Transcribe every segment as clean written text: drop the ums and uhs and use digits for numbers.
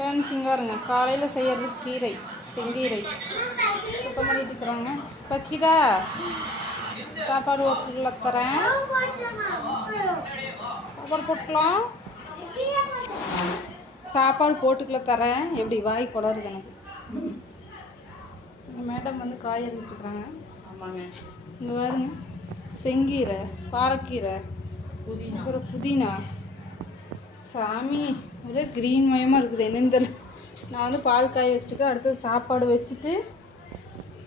Friends இங்கே வருங்க, காலையில் செய்கிறது கீரை, செங்கீரை சுத்தம் பண்ணிட்டு இருக்கிறாங்க. பசிக்குதா? சாப்பாடு ஹோட்டலில் தரேன், சாப்பாடு போட்டுக்கலாம், சாப்பாடு போட்டுக்கல தரேன். எப்படி வாய் கொடருது எனக்கு. மேடம் வந்து காய் அரிஞ்சிட்ருக்குறாங்க. ஆமாங்க. இங்கே பாருங்க, செங்கீரை, பாலக்கீரை, அப்புறம் புதினா. சாமி ஒரே க்ரீன் மயமாக இருக்குது, என்னென்னு தெரியல. நான் வந்து பால் காய வச்சுட்டு அடுத்தது சாப்பாடு வச்சுட்டு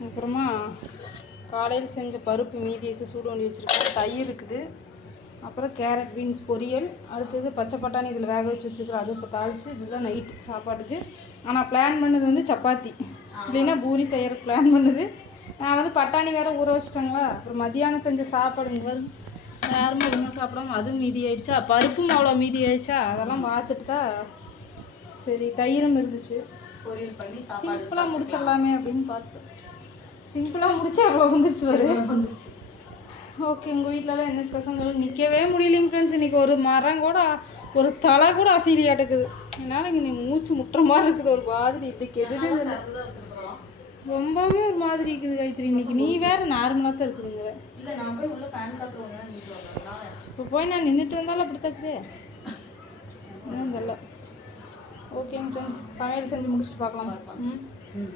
அப்புறமா காலையில் செஞ்ச பருப்பு மீதி இருக்குது, சூடு பண்ணி வச்சுருக்கேன். தயிர் இருக்குது, அப்புறம் கேரட் பீன்ஸ் பொரியல், அடுத்தது பச்சை பட்டாணி இதில் வேக வச்சு வச்சுருக்கிறேன், அது இப்போ தாளித்து. இதுதான் நைட்டு சாப்பாட்டுக்கு. ஆனால் பிளான் பண்ணது வந்து சப்பாத்தி, இல்லைன்னா பூரி செய்கிற பிளான் பண்ணுது. நான் வந்து பட்டாணி வேறு ஊற வச்சிட்டேங்களா. அப்புறம் மதியானம் செஞ்ச சாப்பாடுங்க வரும், யாருமே ஒன்றும் சாப்பிடாம அதுவும் மீதி ஆயிடுச்சா, பருப்பும் அவ்வளோ மீதி ஆயிடுச்சா. அதெல்லாம் பார்த்துட்டு தான் சரி தயிரும் இருந்துச்சு, பொரியல் பண்ணி சிம்பிளாக முடிச்சிடலாமே அப்படின்னு பார்த்தேன். சிம்பிளாக முடிச்சா அவ்வளோ வந்துருச்சு வந்துருச்சு. ஓகே, உங்கள் வீட்டிலலாம் என்ன ஸ்பெஷல்? நிற்கவே முடியலைங்க ஃப்ரெண்ட்ஸ். இன்றைக்கி ஒரு மரம் கூட, ஒரு தலை கூட அசைலியாட்டுக்குது. என்னால் இங்கே நீ மூச்சு முட்டுற மாதிரி இருக்குது, ஒரு மாதிரி. இன்றைக்கி எதுன்னு ரொம்பவே ஒரு மாதிரி இருக்குது காயத்ரி. இன்னைக்கு நீ வேறு நார்மலாக தான் இருக்குதுங்கிற. இல்லை, நான் போய் உள்ள ஃபேன் காற்று நின்றுட்டு இப்போ போய் நான் நின்றுட்டு வந்தாலும் அப்படி தக்குதே, இன்னும் தெரியல. ஓகேங்க ஃப்ரெண்ட்ஸ், சமையல் செஞ்சு முடிச்சுட்டு பார்க்கலாம். ம்.